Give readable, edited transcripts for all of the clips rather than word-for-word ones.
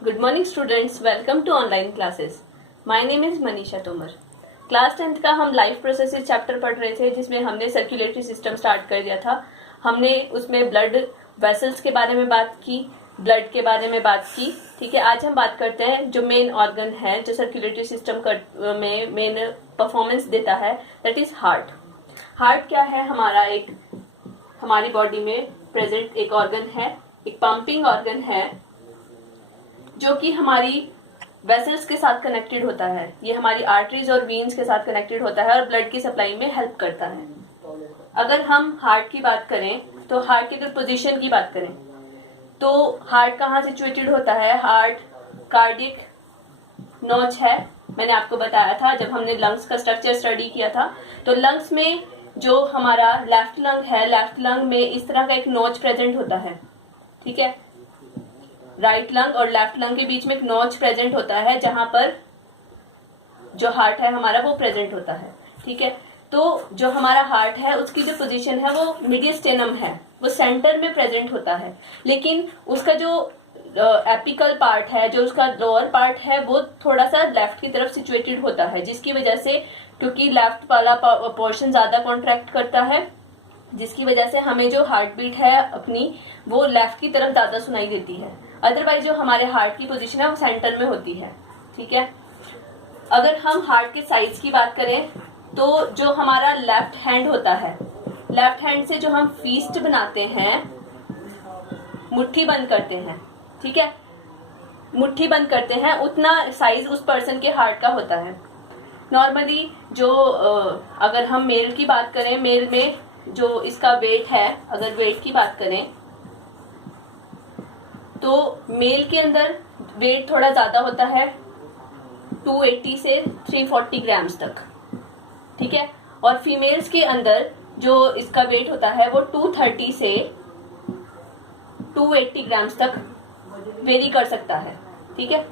Good morning students, welcome to online classes. My name is Manisha Tomar. Class 10th का हम life processes chapter पढ़ रहे थे जिसमें हमने सर्कुलेटरी सिस्टम स्टार्ट कर दिया था। हमने उसमें ब्लड वेसल्स के बारे में बात की, ब्लड के बारे में बात की। ठीक है, आज हम बात करते हैं जो मेन ऑर्गन है जो सर्कुलेटरी सिस्टम में मेन परफॉर्मेंस देता है, दैट इज हार्ट। हार्ट क्या है? हमारी बॉडी में प्रेजेंट एक ऑर्गन है, एक पंपिंग ऑर्गन है जो कि हमारी वेसल्स के साथ कनेक्टेड होता है। ये हमारी आर्टरीज और वीन्स के साथ कनेक्टेड होता है और ब्लड की सप्लाई में हेल्प करता है। अगर हम हार्ट की बात करें तो हार्ट की अगर पोजीशन की बात करें तो हार्ट कहाँ सिचुएटेड होता है? हार्ट कार्डियक नोच है। मैंने आपको बताया था जब हमने लंग्स का स्ट्रक्चर स्टडी किया था, तो लंग्स में जो हमारा लेफ्ट लंग है, लेफ्ट लंग में इस तरह का एक नोच प्रेजेंट होता है। ठीक है, राइट लंग और लेफ्ट लंग के बीच में एक नोच प्रेजेंट होता है जहां पर जो हार्ट है हमारा वो प्रेजेंट होता है। ठीक है, तो जो हमारा हार्ट है उसकी जो पोजीशन है वो मीडियस्टेनम है, वो सेंटर में प्रेजेंट होता है। लेकिन उसका जो एपिकल पार्ट है, जो उसका लोअर पार्ट है, वो थोड़ा सा लेफ्ट की तरफ सिचुएटेड होता है, जिसकी वजह से क्योंकि लेफ्ट वाला पोर्शन ज्यादा कॉन्ट्रैक्ट करता है, जिसकी वजह से हमें जो हार्ट बीट है अपनी वो लेफ्ट की तरफ ज्यादा सुनाई देती है। अदरवाइज जो हमारे हार्ट की पोजीशन है वो सेंटर में होती है। ठीक है, अगर हम हार्ट के साइज की बात करें तो जो हमारा लेफ्ट हैंड होता है, लेफ्ट हैंड से जो हम फीस्ट बनाते हैं, मुट्ठी बंद करते हैं, ठीक है, मुट्ठी बंद करते हैं, उतना साइज उस पर्सन के हार्ट का होता है। नॉर्मली जो अगर हम मेल की बात करें, मेल में जो इसका वेट है, अगर वेट की बात करें तो मेल के अंदर वेट थोड़ा ज्यादा होता है, 280 से 340 ग्राम्स तक। ठीक है, और फीमेल्स के अंदर जो इसका वेट होता है वो 230 से 280 ग्राम्स तक वेरी कर सकता है। ठीक है,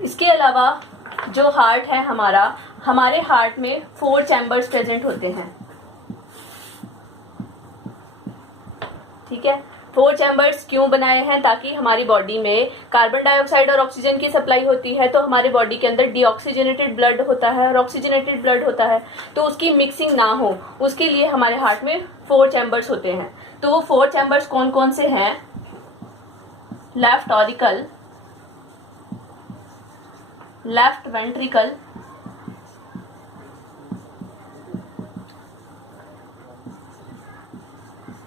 इसके अलावा जो हार्ट है हमारे हार्ट में 4 चैम्बर्स प्रेजेंट होते हैं। ठीक है, 4 चैम्बर्स क्यों बनाए हैं? ताकि हमारी बॉडी में कार्बन डाइऑक्साइड और ऑक्सीजन की सप्लाई होती है, तो हमारे बॉडी के अंदर डीऑक्सीजनेटेड ब्लड होता है और ऑक्सीजनेटेड ब्लड होता है, तो उसकी मिक्सिंग ना हो उसके लिए हमारे हार्ट में 4 चैम्बर्स होते हैं। तो वो 4 चैम्बर्स कौन कौन से हैं? Left auricle, left ventricle,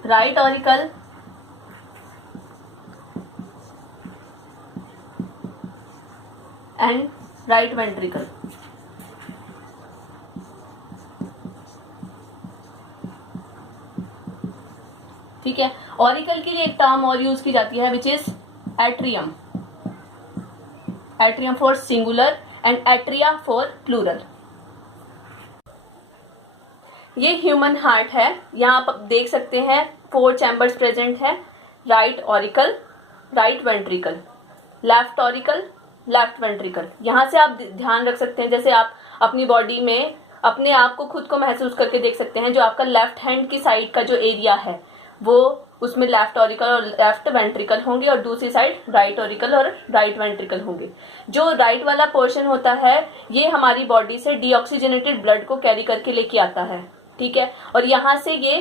right auricle, and right ventricle. ठीक है, ऑरिकल के लिए एक टर्म और यूज की जाती है which is atrium, atrium for singular and atria for plural. ये ह्यूमन हार्ट है, यहाँ आप देख सकते हैं 4 चैम्बर्स प्रेजेंट है, right auricle, right ventricle, left auricle, left ventricle. यहाँ से आप ध्यान रख सकते हैं, जैसे आप अपनी बॉडी में अपने आप को खुद को महसूस करके देख सकते हैं, जो आपका लेफ्ट हैंड की साइड का जो एरिया है वो उसमें लेफ्ट ऑरिकल और लेफ्ट वेंट्रिकल होंगे और दूसरी साइड राइट ऑरिकल और राइट वेंट्रिकल होंगे। जो राइट वाला पोर्शन होता है ये हमारी बॉडी से डीऑक्सीजनेटेड ब्लड को कैरी करके लेके आता है। ठीक है, और यहाँ से ये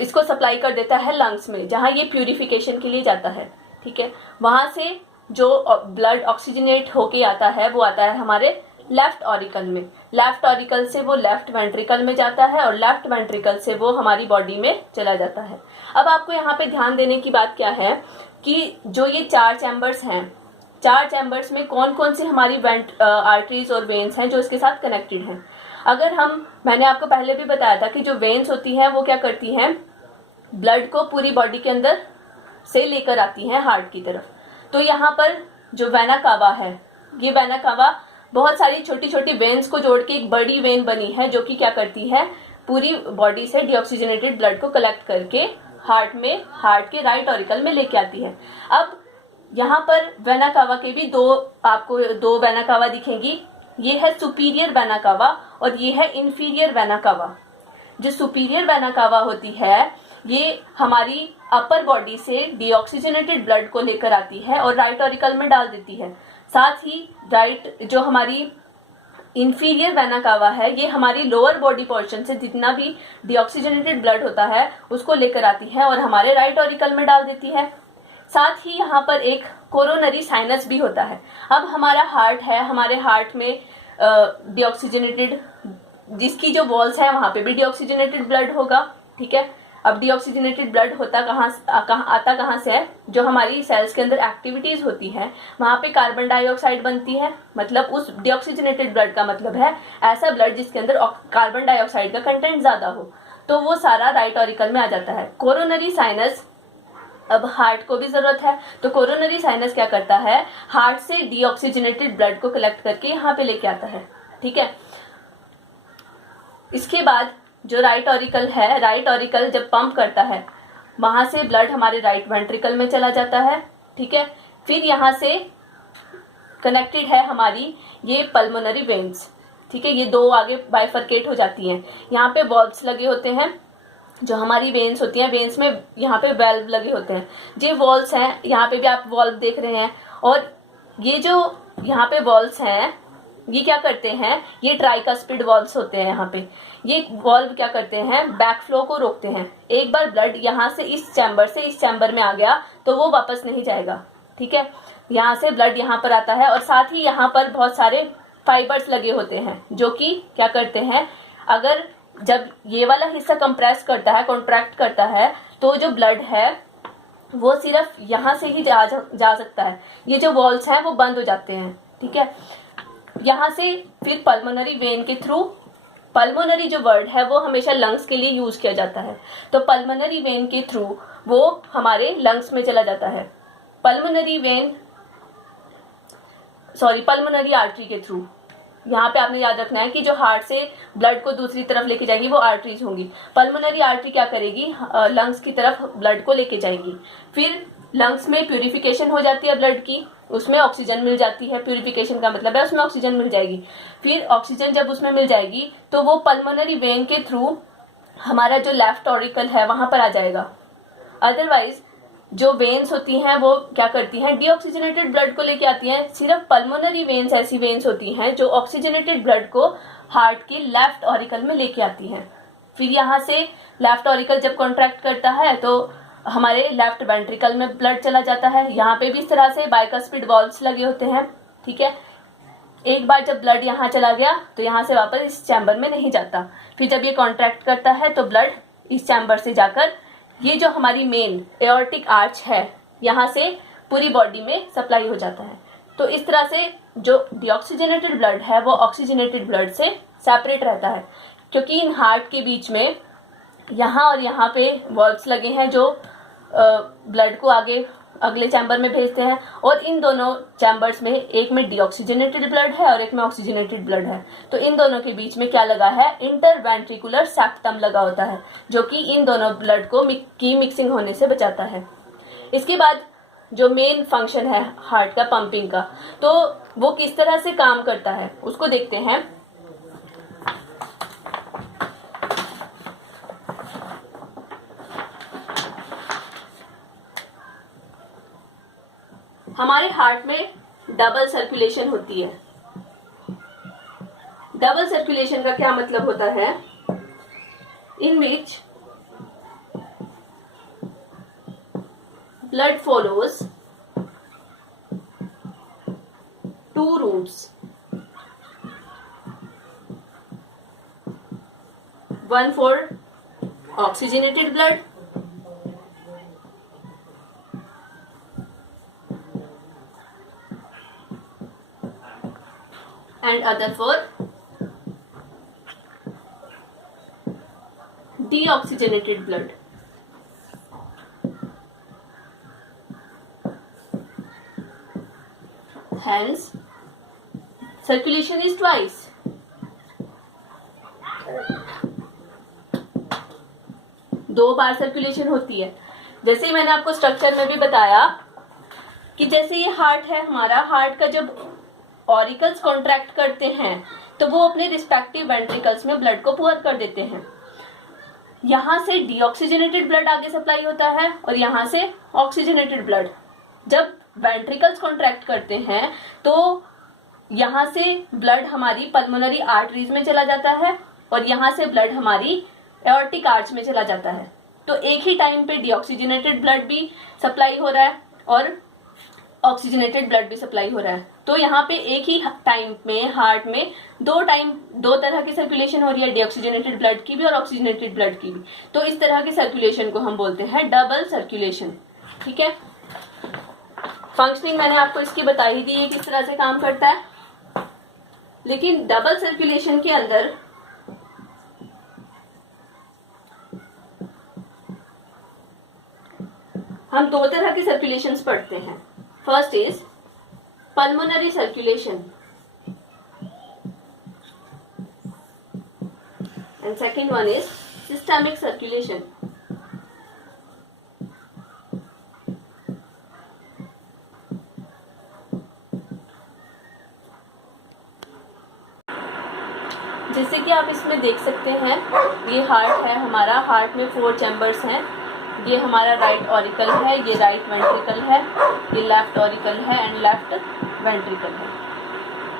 इसको सप्लाई कर देता है लंग्स में, जहाँ ये प्यूरिफिकेशन के लिए जाता है। ठीक है, वहां से जो ब्लड ऑक्सीजनेट होके आता है वो आता है हमारे लेफ्ट ऑरिकल में, लेफ्ट ऑरिकल से वो लेफ्ट वेंट्रिकल में जाता है और लेफ्ट वेंट्रिकल से वो हमारी बॉडी में चला जाता है। अब आपको यहाँ पे ध्यान देने की बात क्या है कि जो ये 4 चैम्बर्स हैं, 4 चैम्बर्स में कौन कौन से हमारी आर्टरीज और वेन्स हैं जो इसके साथ कनेक्टेड हैं। अगर मैंने आपको पहले भी बताया था कि जो वेन्स होती हैं वो क्या करती हैं, ब्लड को पूरी बॉडी के अंदर से लेकर आती हैं हार्ट की तरफ। तो यहाँ पर जो वेना कावा है, ये वेना कावा बहुत सारी छोटी छोटी वेन्स को जोड़ के एक बड़ी वेन बनी है जो कि क्या करती है, पूरी बॉडी से डीऑक्सीजनेटेड ब्लड को कलेक्ट करके हार्ट के राइट ऑरिकल में लेके आती है। अब यहाँ पर वेना कावा के भी आपको दो वेना कावा दिखेंगी। ये है सुपीरियर वेना कावा और ये है इंफीरियर वेना कावा। जो सुपीरियर वेना कावा होती है ये हमारी अपर बॉडी से डीऑक्सीजनेटेड ब्लड को लेकर आती है और राइट ऑरिकल में डाल देती है। साथ ही राइट जो हमारी इंफीरियर वेना कावा है, ये हमारी लोअर बॉडी पोर्शन से जितना भी डीऑक्सीजनेटेड ब्लड होता है उसको लेकर आती है और हमारे राइट ऑरिकल में डाल देती है। साथ ही यहाँ पर एक कोरोनरी साइनस भी होता है। अब हमारा हार्ट है, हमारे हार्ट में डीऑक्सीजनेटेड, जिसकी जो वॉल्स है वहां पे भी डीऑक्सीजनेटेड ब्लड होगा, ठीक है। अब डीऑक्सीजनेटेड ब्लड होता आता कहाँ से है, जो हमारी सेल्स के अंदर एक्टिविटीज होती है वहां पे कार्बन डाइऑक्साइड बनती है, मतलब उस डीऑक्सीजनेटेड ब्लड का मतलब है ऐसा ब्लड जिसके अंदर कार्बन डाइऑक्साइड का कंटेंट ज्यादा हो, तो वो सारा राइट ऑरिकल में आ जाता है। कोरोनरी साइनस, अब हार्ट को भी जरूरत है, तो कोरोनरी साइनस क्या करता है, हार्ट से डीऑक्सीजनेटेड ब्लड को कलेक्ट करके यहाँ पे लेके आता है, ठीक है। इसके बाद जो राइट ऑरिकल है, राइट ऑरिकल जब पंप करता है वहां से ब्लड हमारे राइट वेंट्रिकल में चला जाता है, ठीक है। फिर यहाँ से कनेक्टेड है हमारी ये पल्मोनरी वेन्स, ठीक है। ये दो आगे बाइफरकेट हो जाती हैं, यहाँ पे वॉल्व्स लगे होते हैं, जो हमारी वेन्स होती हैं, वेन्स में यहाँ पे वेल्व लगे होते हैं, ये वॉल्व्स हैं, यहाँ पे भी आप वॉल्व देख रहे हैं। और ये जो यहाँ पे वॉल्व्स हैं ये क्या करते हैं, ये ट्राइकस्पिड वॉल्व्स होते हैं। यहाँ पे ये वॉल्व क्या करते हैं, बैक फ्लो को रोकते हैं। एक बार ब्लड यहाँ से इस चैम्बर में आ गया तो वो वापस नहीं जाएगा, ठीक है। यहाँ से ब्लड यहाँ पर आता है और साथ ही यहाँ पर बहुत सारे फाइबर्स लगे होते हैं जो कि क्या करते हैं, अगर जब ये वाला हिस्सा कंप्रेस करता है, कॉन्ट्रैक्ट करता है, तो जो ब्लड है वो सिर्फ यहाँ से ही जा सकता है। ये जो वॉल्व्स हैं वो बंद हो जाते हैं, ठीक है। यहाँ से फिर पल्मोनरी वेन के थ्रू, पल्मोनरी जो वर्ड है वो हमेशा लंग्स के लिए यूज किया जाता है, तो पल्मोनरी वेन के थ्रू वो हमारे लंग्स में चला जाता है। पल्मोनरी आर्टरी के थ्रू, यहाँ पे आपने याद रखना है कि जो हार्ट से ब्लड को दूसरी तरफ लेके जाएगी वो आर्टरीज होंगी। पल्मोनरी आर्टरी क्या करेगी, लंग्स की तरफ ब्लड को लेके जाएगी। फिर लंग्स में प्यूरिफिकेशन हो जाती है ब्लड की, उसमें ऑक्सीजन मिल जाती है, प्यूरिफिकेशन का मतलब है उसमें ऑक्सीजन मिल जाएगी। फिर ऑक्सीजन जब उसमें मिल जाएगी तो वो पल्मोनरी वेन के थ्रू हमारा जो लेफ्ट ऑरिकल है वहां पर आ जाएगा। अदरवाइज जो वेन्स होती हैं वो क्या करती हैं, डीऑक्सीजनेटेड ब्लड को लेके आती हैं। सिर्फ पल्मोनरी वेन्स ऐसी वेन्स होती हैं जो ऑक्सीजनेटेड ब्लड को हार्ट के लेफ्ट ऑरिकल में लेके आती हैं। फिर यहाँ से लेफ्ट ऑरिकल जब कॉन्ट्रैक्ट करता है तो हमारे लेफ्ट वेंट्रिकल में ब्लड चला जाता है। यहाँ पे भी इस तरह से बाइकस्पिड वॉल्व्स लगे होते हैं, ठीक है। एक बार जब ब्लड यहाँ चला गया तो यहाँ से वापस इस चैम्बर में नहीं जाता। फिर जब ये कॉन्ट्रैक्ट करता है तो ब्लड इस चैम्बर से जाकर ये जो हमारी मेन एओर्टिक आर्च है यहाँ से पूरी बॉडी में सप्लाई हो जाता है। तो इस तरह से जो डीऑक्सीजनेटेड ब्लड है वो ऑक्सीजनेटेड ब्लड से सेपरेट रहता है, क्योंकि इन हार्ट के बीच में यहाँ और यहाँ पे वॉल्व्स लगे हैं जो ब्लड को आगे अगले चैम्बर में भेजते हैं। और इन दोनों चैम्बर्स में एक में डीऑक्सीजनेटेड ब्लड है और एक में ऑक्सीजनेटेड ब्लड है। तो इन दोनों के बीच में क्या लगा है, इंटरवेंट्रिकुलर सेप्टम लगा होता है, जो कि इन दोनों ब्लड को की मिक्सिंग होने से बचाता है। इसके बाद जो मेन फंक्शन है हार्ट का, पंपिंग का, तो वो किस तरह से काम करता है उसको देखते हैं। हमारे हार्ट में डबल सर्कुलेशन होती है। डबल सर्कुलेशन का क्या मतलब होता है, in which blood follows two routes, one for oxygenated blood and other for deoxygenated blood. Hence, circulation is twice. दो बार सर्कुलेशन होती है। जैसे ही मैंने आपको स्ट्रक्चर में भी बताया कि जैसे ये हार्ट है, हमारा हार्ट का जब ऑरिकल्स कॉन्ट्रैक्ट करते हैं तो वो अपने रिस्पेक्टिव वेंट्रिकल्स में ब्लड को पुअर कर देते हैं। यहाँ से डीऑक्सीजनेटेड ब्लड आगे सप्लाई होता है और यहाँ से ऑक्सीजनेटेड ब्लड। जब वेंट्रिकल्स कॉन्ट्रैक्ट करते हैं तो यहाँ से ब्लड हमारी पल्मोनरी आर्टरीज में चला जाता है और यहाँ से ब्लड हमारी एओर्टिक आर्च में चला जाता है। तो एक ही टाइम पे डीऑक्सीजनेटेड ब्लड भी सप्लाई हो रहा है और ऑक्सीजनेटेड ब्लड भी सप्लाई हो रहा है। तो यहाँ पे एक ही टाइम में हार्ट में दो तरह की सर्कुलेशन हो रही है, डीऑक्सीजनेटेड ब्लड की भी और ऑक्सीजनेटेड ब्लड की भी। तो इस तरह की सर्कुलेशन को हम बोलते हैं डबल सर्कुलेशन। ठीक है, फंक्शनिंग मैंने आपको इसकी बता ही दी है किस तरह से काम करता है। लेकिन डबल सर्कुलेशन के अंदर हम दो तरह के सर्कुलेशंस पढ़ते हैं। First is pulmonary circulation and second one is systemic circulation. जैसे कि आप इसमें देख सकते हैं, ये हार्ट है हमारा, हार्ट में 4 चैम्बर्स हैं। ये हमारा राइट ऑरिकल है, ये राइट वेंट्रिकल है, ये लेफ्ट ऑरिकल है एंड लेफ्ट वेंट्रिकल है।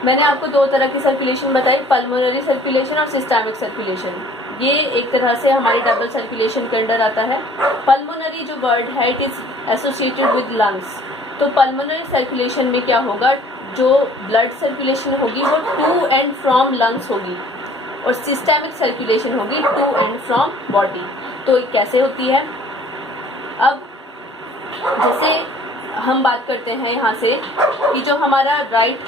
मैंने आपको दो तरह की सर्कुलेशन बताई, पल्मोनरी सर्कुलेशन और सिस्टमिक सर्कुलेशन। ये एक तरह से हमारी डबल सर्कुलेशन के अंडर आता है। पल्मोनरी जो वर्ड है it is associated with lungs. तो पल्मोनरी सर्कुलेशन में क्या होगा, जो ब्लड सर्कुलेशन होगी वो टू एंड फ्रॉम लंग्स होगी और सिस्टमिक सर्कुलेशन होगी टू एंड फ्रॉम बॉडी। तो कैसे होती है, अब जैसे हम बात करते हैं यहाँ से कि जो हमारा राइट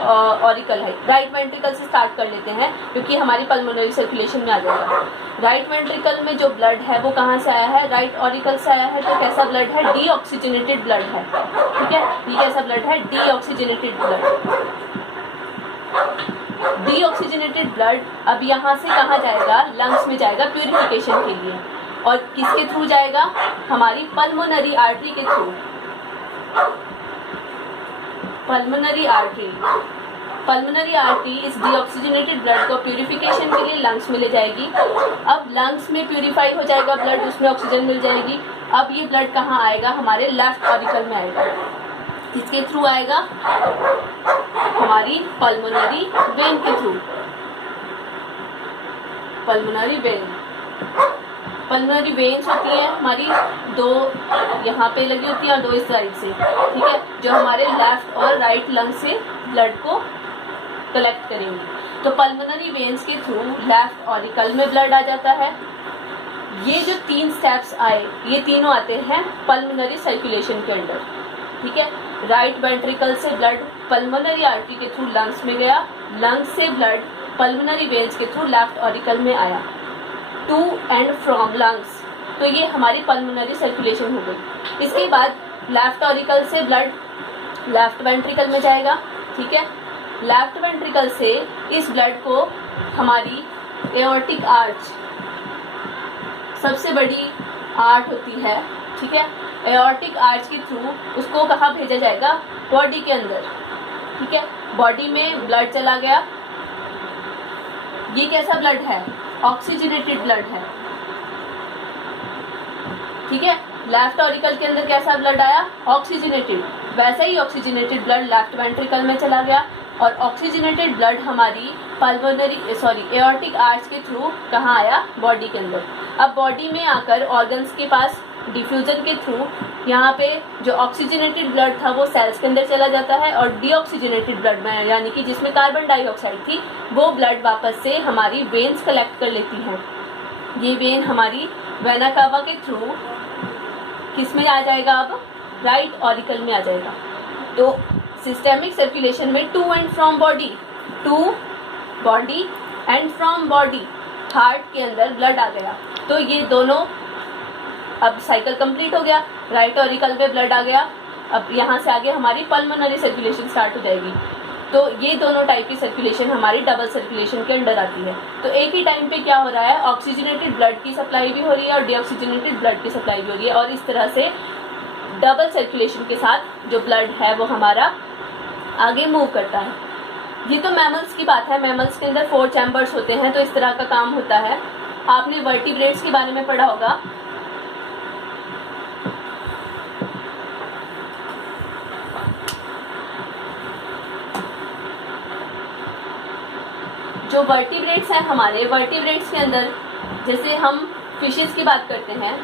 ऑरिकल है, राइट वेंट्रिकल से स्टार्ट कर लेते हैं क्योंकि हमारी पल्मोनरी सर्कुलेशन में आ जाएगा। राइट वेंट्रिकल में जो ब्लड है वो कहाँ से आया है, राइट ऑरिकल से आया है। तो कैसा ब्लड है, डीऑक्सीजनेटेड ब्लड है। ठीक है, ये कैसा ब्लड है, डीऑक्सीजनेटेड ब्लड। डीऑक्सीजनेटेड ब्लड अब यहाँ से कहाँ जाएगा, लंग्स में जाएगा प्यूरिफिकेशन के लिए। और किसके थ्रू जाएगा, हमारी पल्मोनरी आर्टरी के थ्रू। पल्मोनरी आर्टरी इस डीऑक्सीजनेटेड ब्लड को प्यूरिफिकेशन के लिए लंग्स में ले जाएगी। अब लंग्स में प्यूरिफाई हो जाएगा ब्लड, उसमें ऑक्सीजन मिल जाएगी। अब ये ब्लड कहाँ आएगा, हमारे लेफ्ट ऑरिकल में आएगा। किसके थ्रू आएगा, हमारी पल्मोनरी वेन के थ्रू। पल्मोनरी वेन्स होती है हमारी, दो यहाँ पे लगी होती है और दो इस साइड से। ठीक है, जो हमारे लेफ्ट और राइट लंग से ब्लड को कलेक्ट करेंगी। तो पल्मोनरी वेन्स के थ्रू लेफ्ट ऑरिकल में ब्लड आ जाता है। ये जो 3 स्टेप्स आए, ये तीनों आते हैं पल्मोनरी सर्कुलेशन के अंडर। ठीक है, राइट वेंट्रिकल से ब्लड पल्मोनरी आर्टरी के थ्रू लंग्स में गया, लंग्स से ब्लड पल्मोनरी वेन्स के थ्रू लेफ्ट ऑरिकल में आया, टू एंड फ्रॉम लंग्स। तो ये हमारी पल्मोनरी सर्कुलेशन हो गई। इसके बाद लेफ्ट ऑरिकल से ब्लड लेफ्ट वेंट्रिकल में जाएगा। ठीक है, लेफ्ट वेंट्रिकल से इस ब्लड को हमारी एओर्टिक आर्च, सबसे बड़ी आर्ट होती है, ठीक है, एओर्टिक आर्च के थ्रू उसको कहाँ भेजा जाएगा, बॉडी के अंदर। ठीक है, बॉडी में ब्लड चला गया। ये कैसा ब्लड है, ऑक्सीजनेटेड ब्लड है। ठीक है, लेफ्ट ऑरिकल के अंदर कैसा ब्लड आया, ऑक्सीजनेटेड। वैसे ही ऑक्सीजनेटेड ब्लड लेफ्ट वेंट्रिकल में चला गया और ऑक्सीजनेटेड ब्लड हमारी एओर्टिक आर्च के थ्रू कहाँ आया, बॉडी के अंदर। अब बॉडी में आकर ऑर्गन्स के पास डिफ्यूजन के थ्रू यहाँ पे जो ऑक्सीजनेटेड ब्लड था वो सेल्स के अंदर चला जाता है और डीऑक्सीजनेटेड ब्लड में, यानी कि जिसमें कार्बन डाइऑक्साइड थी, वो ब्लड वापस से हमारी वेन्स कलेक्ट कर लेती हैं। ये वेन हमारी वेना कावा के थ्रू किस में आ जाएगा, अब राइट ऑरिकल में आ जाएगा। तो सिस्टेमिक सर्कुलेशन में to and from body, to body and from body, heart के अंदर ब्लड आ गया। तो ये दोनों, अब साइकिल कंप्लीट हो गया, राइट ऑरिकल में ब्लड आ गया। अब यहाँ से आगे हमारी पल्मोनरी सर्कुलेशन स्टार्ट हो जाएगी। तो ये दोनों टाइप की सर्कुलेशन हमारी डबल सर्कुलेशन के अंडर आती है। तो एक ही टाइम पे क्या हो रहा है, ऑक्सीजनेटेड ब्लड की सप्लाई भी हो रही है और डीऑक्सीजनेटेड ब्लड की सप्लाई भी हो रही है। और इस तरह से डबल सर्कुलेशन के साथ जो ब्लड है वो हमारा आगे मूव करता है। ये तो मैमल्स की बात है, मैमल्स के अंदर 4 चैम्बर्स होते हैं, तो इस तरह का काम होता है। आपने वर्टिब्रेट्स के बारे में पढ़ा होगा। जो वर्टिब्रेट्स हैं हमारे, वर्टिब्रेट्स के अंदर जैसे हम फिशेस की बात करते हैं,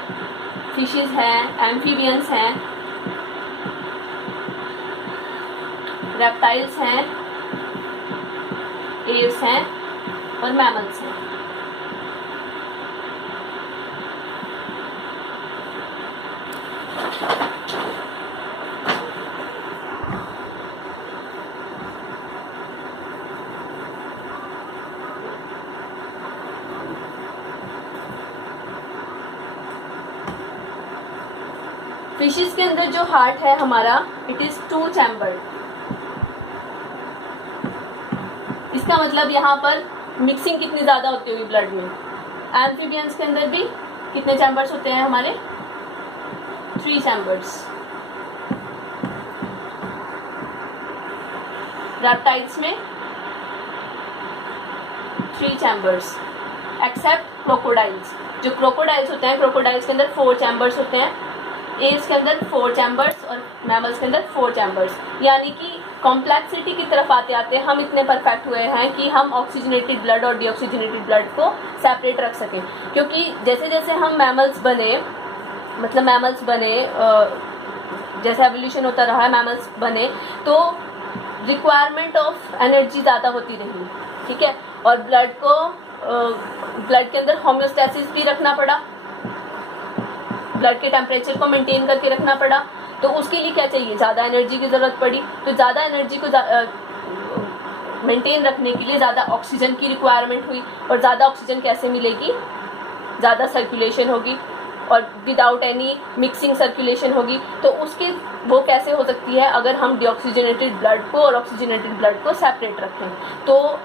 फिशेस हैं, एम्फीबियंस हैं, रेप्टाइल्स हैं, एव्स हैं और मैमल्स हैं। फिशेस के अंदर जो हार्ट है हमारा, इट इज 2 चैम्बर्ड। इसका मतलब यहाँ पर मिक्सिंग कितनी ज़्यादा होती होगी ब्लड में। एम्फीबियंस के अंदर भी कितने चैम्बर्स होते हैं हमारे, 3 चैम्बर्स। रेप्टाइल्स में 3 चैम्बर्स, एक्सेप्ट क्रोकोडाइल्स। जो क्रोकोडाइल्स होते हैं, क्रोकोडाइल्स के अंदर 4 चैम्बर्स होते हैं, एव्स के अंदर 4 चैम्बर्स और मैमल्स के अंदर 4 चैम्बर्स। यानी कि कॉम्प्लेक्सिटी की तरफ आते आते हम इतने परफेक्ट हुए हैं कि हम ऑक्सीजनेटेड ब्लड और डीऑक्सीजनेटेड ब्लड को सेपरेट रख सकें। क्योंकि जैसे जैसे हम मैमल्स बने, मतलब मैमल्स बने, जैसे एवोल्यूशन होता रहा है, मैमल्स बने, तो रिक्वायरमेंट ऑफ एनर्जी ज़्यादा होती रही, ठीक है। और ब्लड को ब्लड के अंदर होम्योस्टैसिस भी रखना पड़ा, ब्लड के टेम्परेचर को मेंटेन करके रखना पड़ा। तो उसके लिए क्या चाहिए, ज़्यादा एनर्जी की ज़रूरत पड़ी। तो ज़्यादा एनर्जी को मेंटेन रखने के लिए ज़्यादा ऑक्सीजन की रिक्वायरमेंट हुई। और ज़्यादा ऑक्सीजन कैसे मिलेगी, ज़्यादा सर्कुलेशन होगी और विदाउट एनी मिक्सिंग सर्कुलेशन होगी। तो उसके वो कैसे हो सकती है, अगर हम डीऑक्सीजनेटेड ब्लड को और ऑक्सीजनेटेड ब्लड को सेपरेट रखें। तो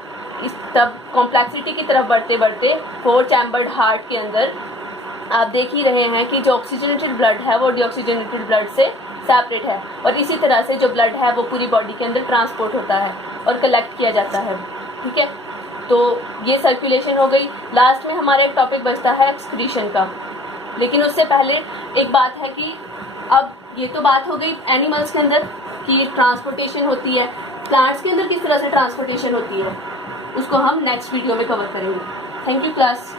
इस तब कॉम्प्लेक्सिटी की तरफ बढ़ते बढ़ते 4 चैम्बर्ड हार्ट के अंदर आप देख ही रहे हैं कि जो ऑक्सीजनेटेड ब्लड है वो डीऑक्सीजनेटेड ब्लड से सेपरेट है। और इसी तरह से जो ब्लड है वो पूरी बॉडी के अंदर ट्रांसपोर्ट होता है और कलेक्ट किया जाता है, ठीक है। तो ये सर्कुलेशन हो गई। लास्ट में हमारा एक टॉपिक बचता है एक्सक्रीशन का। लेकिन उससे पहले एक बात है कि अब ये तो बात हो गई एनिमल्स के अंदर कि ट्रांसपोर्टेशन होती है, प्लांट्स के अंदर किस तरह से ट्रांसपोर्टेशन होती है उसको हम नेक्स्ट वीडियो में कवर करेंगे। Thank you class.